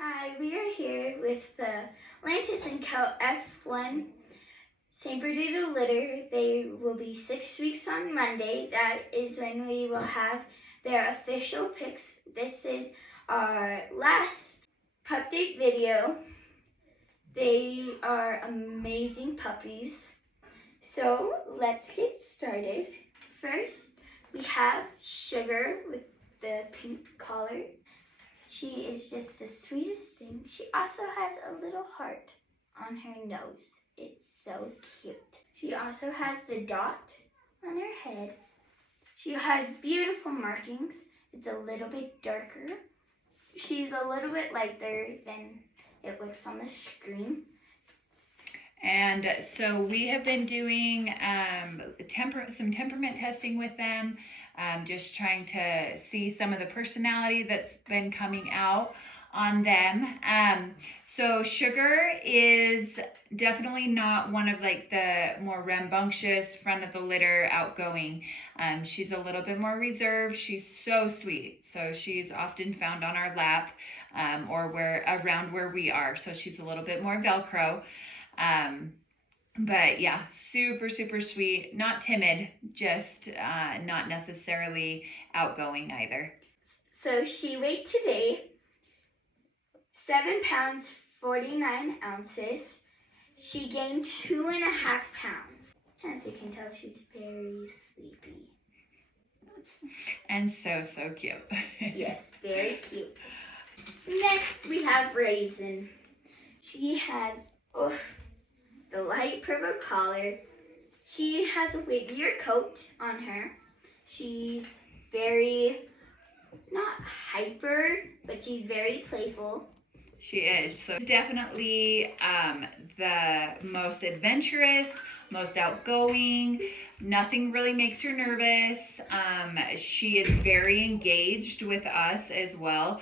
Hi, we are here with the Lantis and Cow F1 St. Berdoodle litter. They will be 6 weeks on Monday. That is when we will have their official pics. This is our last pup date video. They are amazing puppies. So let's get started. First, we have Sugar with the pink collar. She is just the sweetest thing. She also has a little heart on her nose. It's so cute. She also has the dot on her head. She has beautiful markings. It's a little bit darker. She's a little bit lighter than it looks on the screen. And so we have been doing some temperament testing with them, just trying to see some of the personality that's been coming out on them. So Sugar is definitely not one of like the more rambunctious, front of the litter, outgoing. She's a little bit more reserved. She's so sweet. So she's often found on our lap or around where we are. So she's a little bit more Velcro. But yeah, super sweet, not timid, just not necessarily outgoing either. So she weighed today 7 pounds 49 ounces. She gained 2.5 pounds. As you can tell, she's very sleepy. And so cute. Yes, very cute. Next, we have Raisin. She has the light purple collar. She has a wiggier coat on her. She's very, not hyper, but she's very playful. She is. So definitely the most adventurous, most outgoing. Nothing really makes her nervous. She is very engaged with us as well.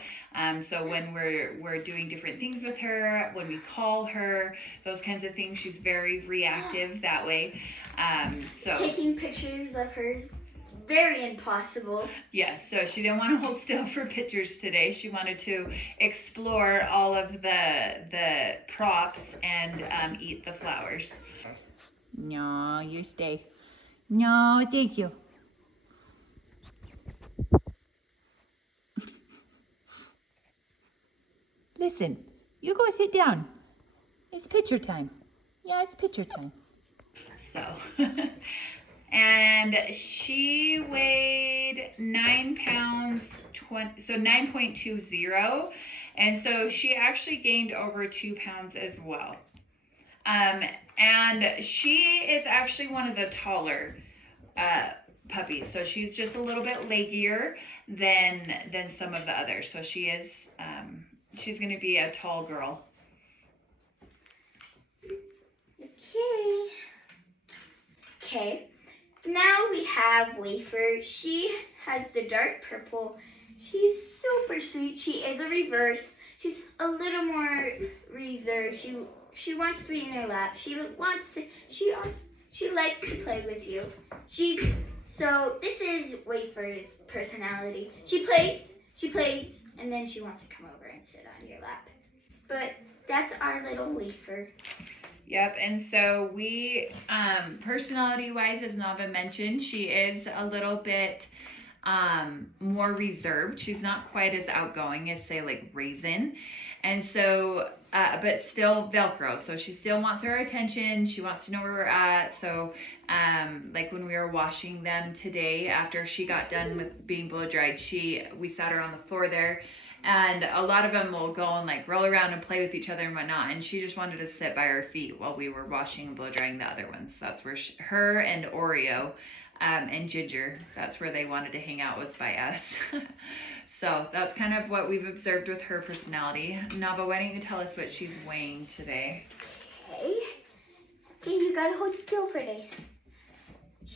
So when we're doing different things with her, when we call her, those kinds of things, she's very reactive that way. So taking pictures of her is very impossible. Yes, so she didn't want to hold still for pictures today. She wanted to explore all of the props and eat the flowers. No, you stay. No, thank you. Listen, you go sit down. It's picture time. Yeah, it's picture time. So, and she weighed 9 pounds, 9.20. And so she actually gained over 2 pounds as well. And she is actually one of the taller puppies. So she's just a little bit leggier than some of the others. So she is, she's going to be a tall girl. Okay. Now we have Wafer. She has the dark purple. She's super sweet. She is a reverse. She's a little more reserved. She wants to be in your lap. She likes to play with you. So this is Wafer's personality. She plays, and then she wants to come over and sit on your lap. But that's our little Wafer. Yep, and so we, personality-wise, as Nava mentioned, she is a little bit more reserved. She's not quite as outgoing as, say, like Raisin. And so, but still Velcro. So she still wants our attention. She wants to know where we're at. So, like when we were washing them today, after she got done with being blow dried, we sat her on the floor there. And a lot of them will go and like roll around and play with each other and whatnot. And she just wanted to sit by our feet while we were washing and blow drying the other ones. That's where her and Oreo and Ginger, that's where they wanted to hang out, was by us. So that's kind of what we've observed with her personality. Nava, why don't you tell us what she's weighing today? Okay, you gotta hold still for this.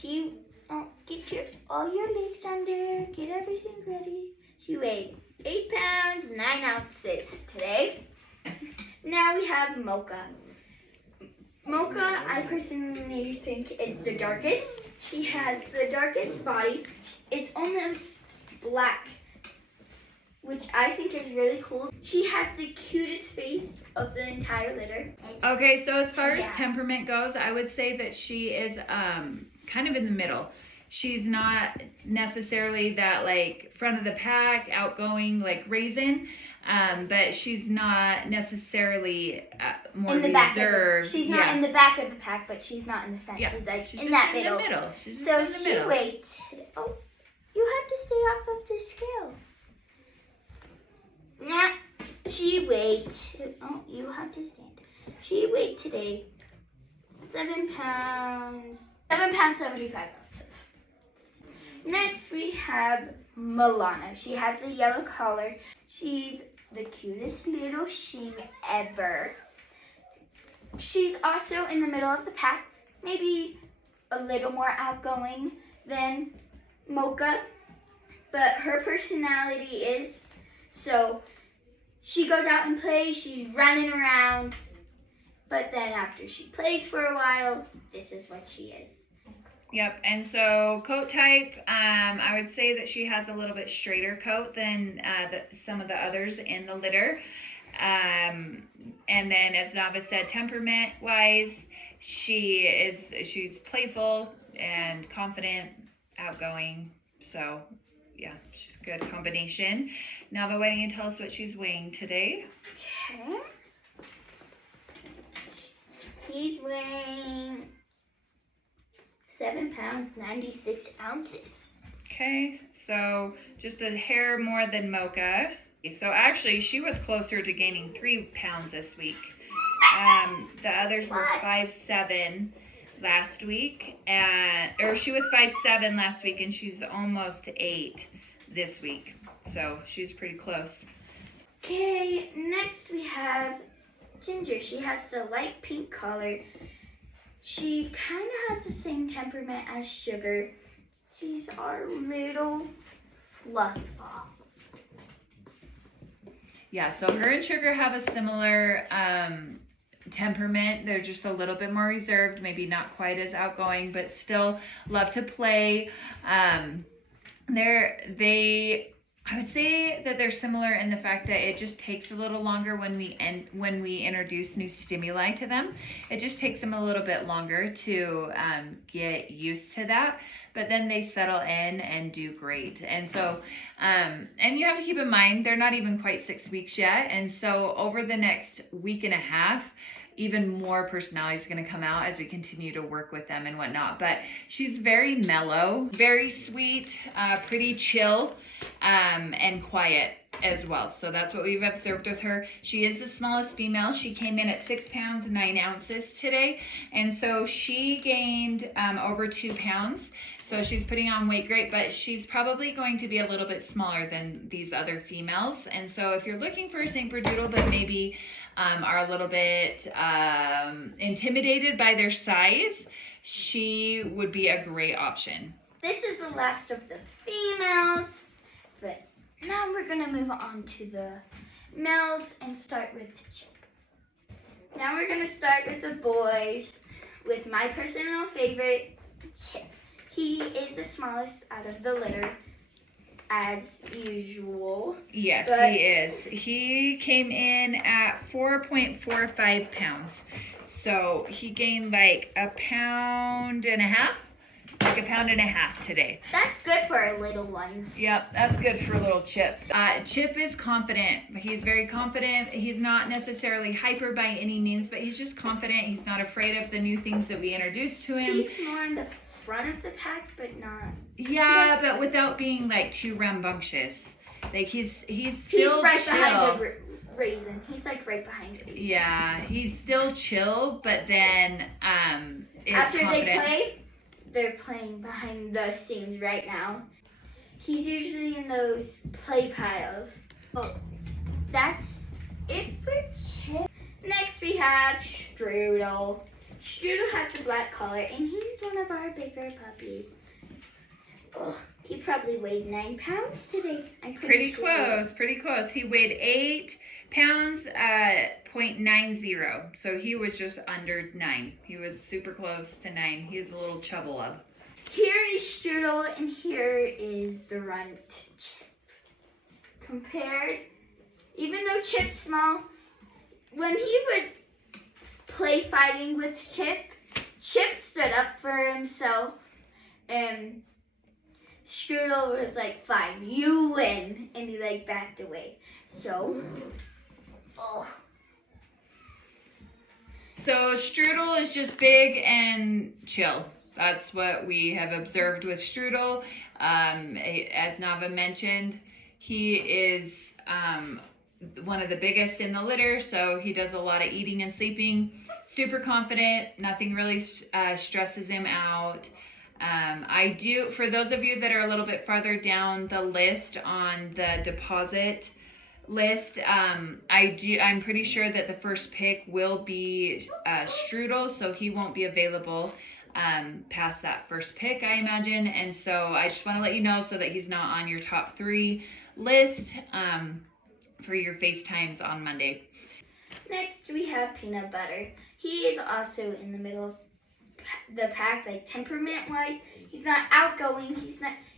Get all your legs under, get everything ready. She weighed 8 pounds 9 ounces today. Now we have Mocha. Mocha, I personally think is the darkest. She has the darkest body. It's almost black which I think is really cool. She has the cutest face of the entire litter. Okay, so as far as Yeah. temperament goes, I would say that she is kind of in the middle. She's not necessarily that like front of the pack, outgoing like raisin, but she's not necessarily more in the back reserved. She's not in the back of the pack, but she's not in the front. Yeah. She's like She's in just that in middle. the middle. She's just So in the middle. she waited. Oh, you have to stay off of the scale. Nah, she weighed. Oh, you have to stand. She weighed today 7 pounds. 7 pounds 75 ounces. Next we have Milana. She has a yellow collar. She's the cutest little shing ever. She's also in the middle of the pack, maybe a little more outgoing than Mocha, but her personality is, so she goes out and plays, she's running around, but then after she plays for a while, this is what she is. Yep, and so coat type, I would say that she has a little bit straighter coat than some of the others in the litter. And then, as Nava said, temperament-wise, she's playful and confident, outgoing. So, yeah, she's a good combination. Nava, why don't you tell us what she's weighing today? Okay. He's weighing 7 pounds 96 ounces. Okay, so just a hair more than Mocha. So actually, she was closer to gaining 3 pounds this week. The others were 5'7" last week, or she was 5'7" last week, and she's almost 8 this week. So she's pretty close. Okay, next we have Ginger. She has the light pink collar. She kind of has the same temperament as Sugar. She's our little fluff ball. Yeah, so her and Sugar have a similar temperament. They're just a little bit more reserved, maybe not quite as outgoing, but still love to play. I would say that they're similar in the fact that it just takes a little longer when we introduce new stimuli to them. It just takes them a little bit longer to get used to that, but then they settle in and do great. And so, and you have to keep in mind, they're not even quite 6 weeks yet. And so over the next week and a half, even more personality is going to come out as we continue to work with them and whatnot. But she's very mellow, very sweet, pretty chill, and quiet as well. So that's what we've observed with her. She is the smallest female. She came in at 6 pounds 9 ounces today. And so she gained over 2 pounds. So she's putting on weight great, but she's probably going to be a little bit smaller than these other females. And so if you're looking for a St. Berdoodle, but maybe are a little bit intimidated by their size, she would be a great option. This is the last of the females, but now we're going to move on to the males and start with Chip. Now we're going to start with the boys with my personal favorite, Chip. He is the smallest out of the litter, as usual. Yes, he is. He came in at 4.45 pounds. So he gained like a pound and a half. Like a pound and a half today. That's good for our little ones. Yep, that's good for little Chip. Chip is confident. He's very confident. He's not necessarily hyper by any means, but he's just confident. He's not afraid of the new things that we introduce to him. He's more in the front of the pack, but not. Yeah, but without being like too rambunctious. Like he's still right chill. Behind the raisin. He's like right behind the raisin. Yeah, he's still chill, but then is after confident. they play, they're playing behind the scenes right now. He's usually in those play piles. Oh, that's it for Chip. Next we have Strudel. Strudel has the black collar, and he's one of our bigger puppies. Oh, he probably weighed 9 pounds today. I'm pretty sure. Pretty close. He weighed 8 pounds, 0.90. So he was just under 9. He was super close to 9. He's a little chubble-up. Here is Strudel, and here is the runt Chip. compared, even though Chip's small, when he was play fighting with Chip, Chip stood up for himself, and Strudel was like, "Fine, you win," and he like backed away. So, So Strudel is just big and chill. That's what we have observed with Strudel. As Nava mentioned, he is one of the biggest in the litter, so he does a lot of eating and sleeping. Super confident. Nothing really stresses him out. I do, for those of you that are a little bit farther down the list on the deposit list, I'm pretty sure that the first pick will be Strudel, so he won't be available past that first pick, I imagine. And so I just want to let you know so that he's not on your top 3 list for your FaceTimes on Monday. Next we have Peanut Butter. He is also in the middle of the pack, like temperament-wise. He's not outgoing.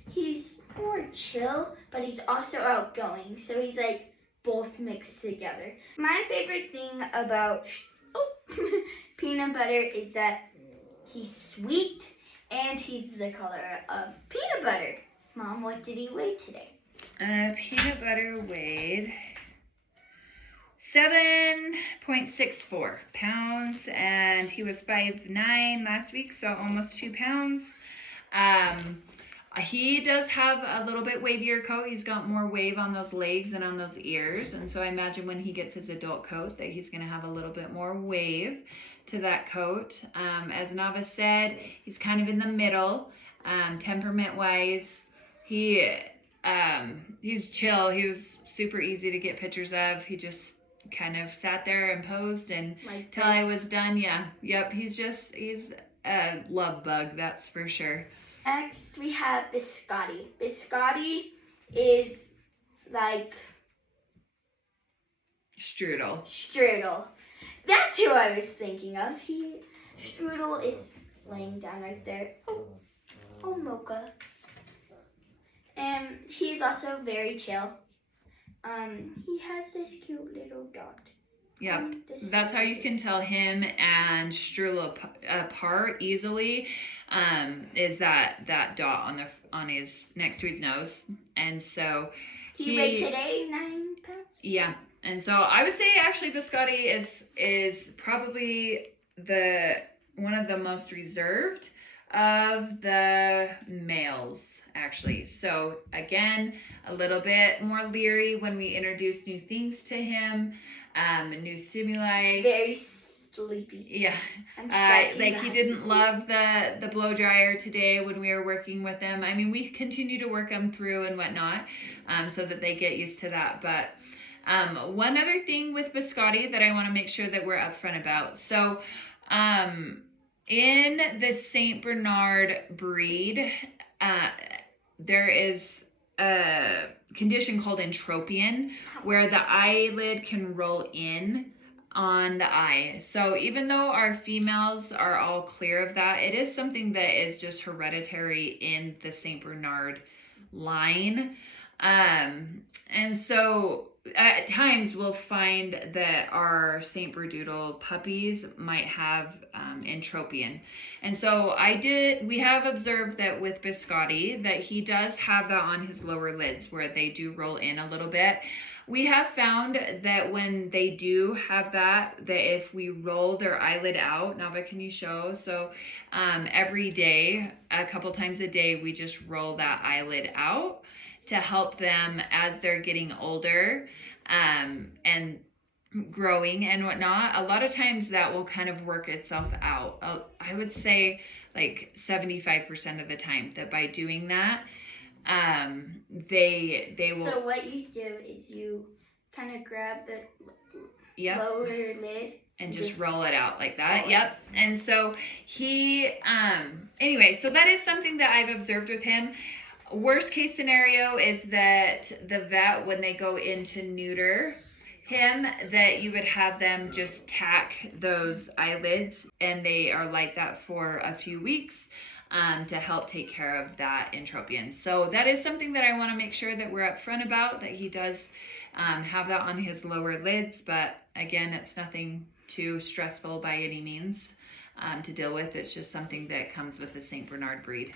He's more chill, but he's also outgoing. So he's like both mixed together. My favorite thing about Peanut Butter is that he's sweet and he's the color of peanut butter. Mom, what did he weigh today? Peanut Butter weighed 7.64 pounds, and he was 5'9" last week, so almost 2 pounds. He does have a little bit wavier coat. He's got more wave on those legs and on those ears, and so I imagine when he gets his adult coat that he's going to have a little bit more wave to that coat. As Nava said, he's kind of in the middle, temperament-wise. He's chill. He was super easy to get pictures of. He just kind of sat there and posed and Like till I was done. Yep. He's a love bug, that's for sure. Next we have Biscotti. Biscotti is like Strudel. That's who I was thinking of. Strudel is laying down right there. Oh, Mocha. And he's also very chill. He has this cute little dot. Yep, that's how you can tell him and Strudel apart easily. Is that dot on his next to his nose, and so he weighed today 9 pounds. Yeah, and so I would say actually Biscotti is probably one of the most reserved of the males, actually. So again, a little bit more leery when we introduce new things to him, new stimuli. Very sleepy. Yeah. Like he didn't love the blow dryer today when we were working with him. I mean, we continue to work them through and whatnot, so that they get used to that. But one other thing with Biscotti that I want to make sure that we're upfront about. So, in the Saint Bernard breed, there is a condition called entropion where the eyelid can roll in on the eye. So even though our females are all clear of that, it is something that is just hereditary in the Saint Bernard line. And so at times we'll find that our Saint Berdoodle puppies might have entropion. And so we have observed that with Biscotti that he does have that on his lower lids where they do roll in a little bit. We have found that when they do have that if we roll their eyelid out, Nava, can you show? So every day, a couple times a day, we just roll that eyelid out to help them as they're getting older and growing and whatnot. A lot of times that will kind of work itself out. I would say like 75% of the time that by doing that, they will. So what you do is you kind of grab the lower lid and just roll it out like that. Yep. And so anyway, so that is something that I've observed with him. Worst case scenario is that the vet, when they go in to neuter him, that you would have them just tack those eyelids, and they are like that for a few weeks. to help take care of that entropion. So that is something that I want to make sure that we're upfront about, that he does have that on his lower lids. But again, it's nothing too stressful by any means to deal with. It's just something that comes with the St. Bernard breed.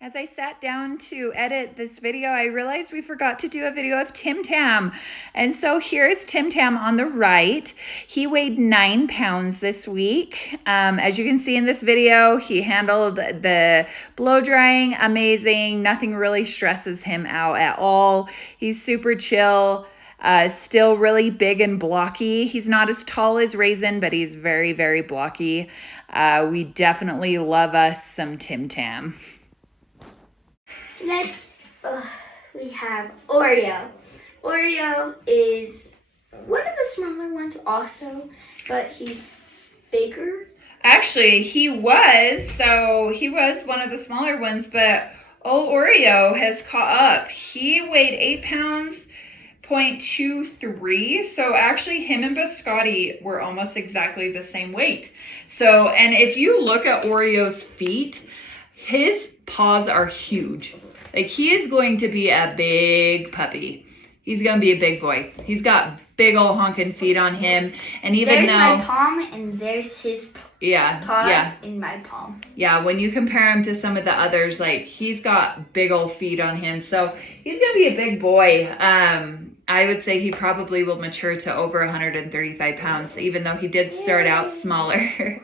As I sat down to edit this video, I realized we forgot to do a video of Tim Tam. And so here's Tim Tam on the right. He weighed 9 pounds this week. As you can see in this video, he handled the blow drying amazing. Nothing really stresses him out at all. He's super chill. Still really big and blocky. He's not as tall as Raisin, but he's very, very blocky. We definitely love us some Tim Tam. Next, we have Oreo. Oreo is one of the smaller ones also, but he's bigger. Actually, he was one of the smaller ones, but old Oreo has caught up. He weighed 8 pounds, 0.23. So actually him and Biscotti were almost exactly the same weight. So, and if you look at Oreo's feet, his paws are huge. Like, he is going to be a big puppy. He's going to be a big boy. He's got big old honking feet on him. And even there's my palm and there's his paw in my palm. Yeah, when you compare him to some of the others, like, he's got big old feet on him. So he's going to be a big boy. I would say he probably will mature to over 135 pounds, even though he did start out smaller.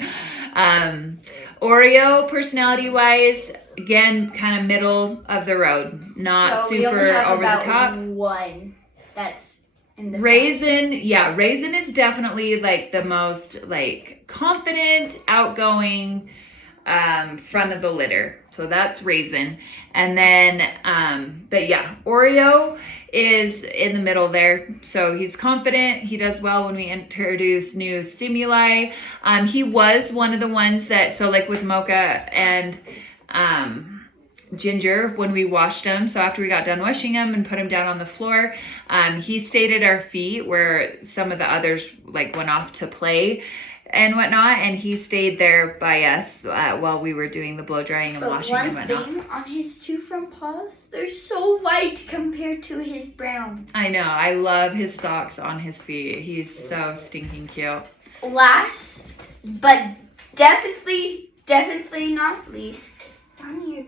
Oreo, personality-wise, again, kind of middle of the road, not super over the top. One that's in the Raisin, yeah, Raisin is definitely like the most like confident, outgoing, front of the litter. So that's Raisin. And then, but yeah, Oreo is in the middle there. So he's confident. He does well when we introduce new stimuli. He was one of the ones that, so like with Mocha and Ginger, when we washed him, so after we got done washing him and put him down on the floor, he stayed at our feet where some of the others like went off to play and whatnot, and he stayed there by us while we were doing the blow drying and washing and whatnot. One thing on his two front paws, they're so white compared to his brown. I know. I love his socks on his feet. He's so stinking cute. Last, but definitely not least, on your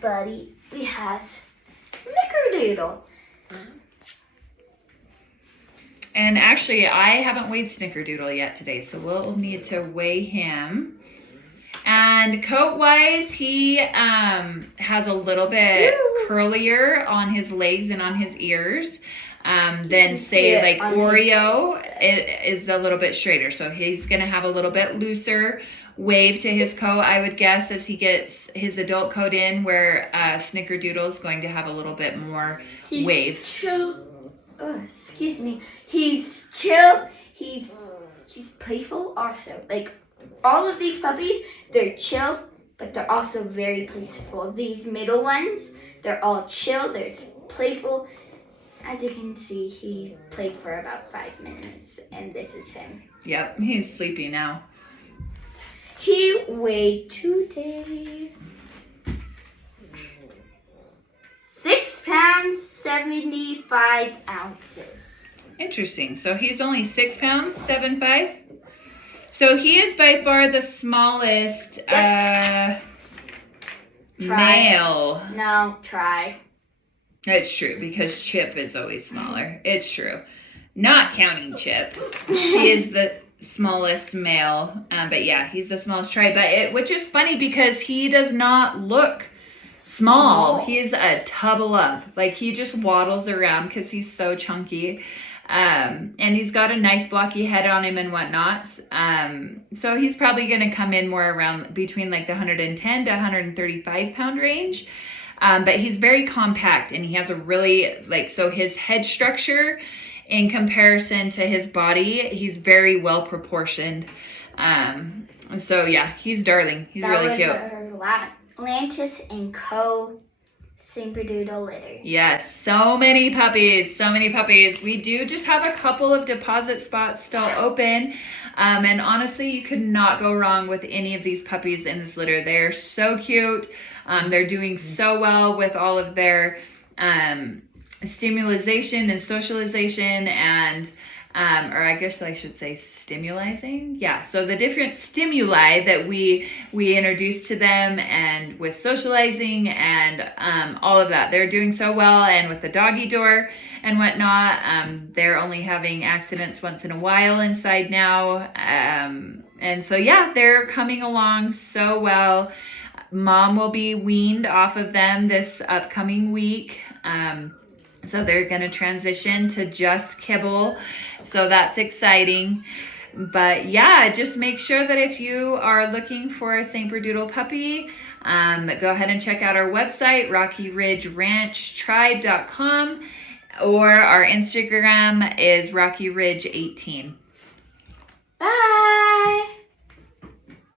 buddy, we have Snickerdoodle. And actually, I haven't weighed Snickerdoodle yet today, so we'll need to weigh him. And coat-wise, he has a little bit curlier on his legs and on his ears than, say, like Oreo is a little bit straighter. So he's going to have a little bit looser wave to his coat, I would guess, as he gets his adult coat in, where Snickerdoodle is going to have a little bit more wave. Chill. Oh, excuse me. He's chill. He's playful also. Like, all of these puppies, they're chill, but they're also very playful. These middle ones, they're all chill. They're playful. As you can see, he played for about 5 minutes, and this is him. Yep, he's sleepy now. He weighed today 6 pounds, 75 ounces. Interesting. So he's only 6 pounds, 7'5". So he is by far the smallest male. No, try. It's true, because Chip is always smaller. It's true. Not counting Chip. He is the smallest male. But yeah, he's the smallest try. But which is funny because he does not look small. He's a tub of love. Like, he just waddles around because he's so chunky. And he's got a nice blocky head on him and whatnot. So he's probably going to come in more around between like the 110 to 135 pound range. But he's very compact, and he has a really, like, so his head structure in comparison to his body, he's very well proportioned. So yeah, he's darling. He's really cute. Lantis and Co. St. Berdoodle litter. Yes, so many puppies, so many puppies. We do just have a couple of deposit spots still open. And honestly, you could not go wrong with any of these puppies in this litter. They're so cute. They're doing so well with all of their stimulation and socialization and or I guess I should say stimulizing. Yeah, so the different stimuli that we introduce to them and with socializing and all of that. They're doing so well, and with the doggy door and whatnot, they're only having accidents once in a while inside now. And so yeah, they're coming along so well. Mom will be weaned off of them this upcoming week. So they're going to transition to just kibble. So that's exciting. But yeah, just make sure that if you are looking for a St. Berdoodle puppy, go ahead and check out our website, RockyRidgeRanchTribe.com, or our Instagram is RockyRidge18. Bye!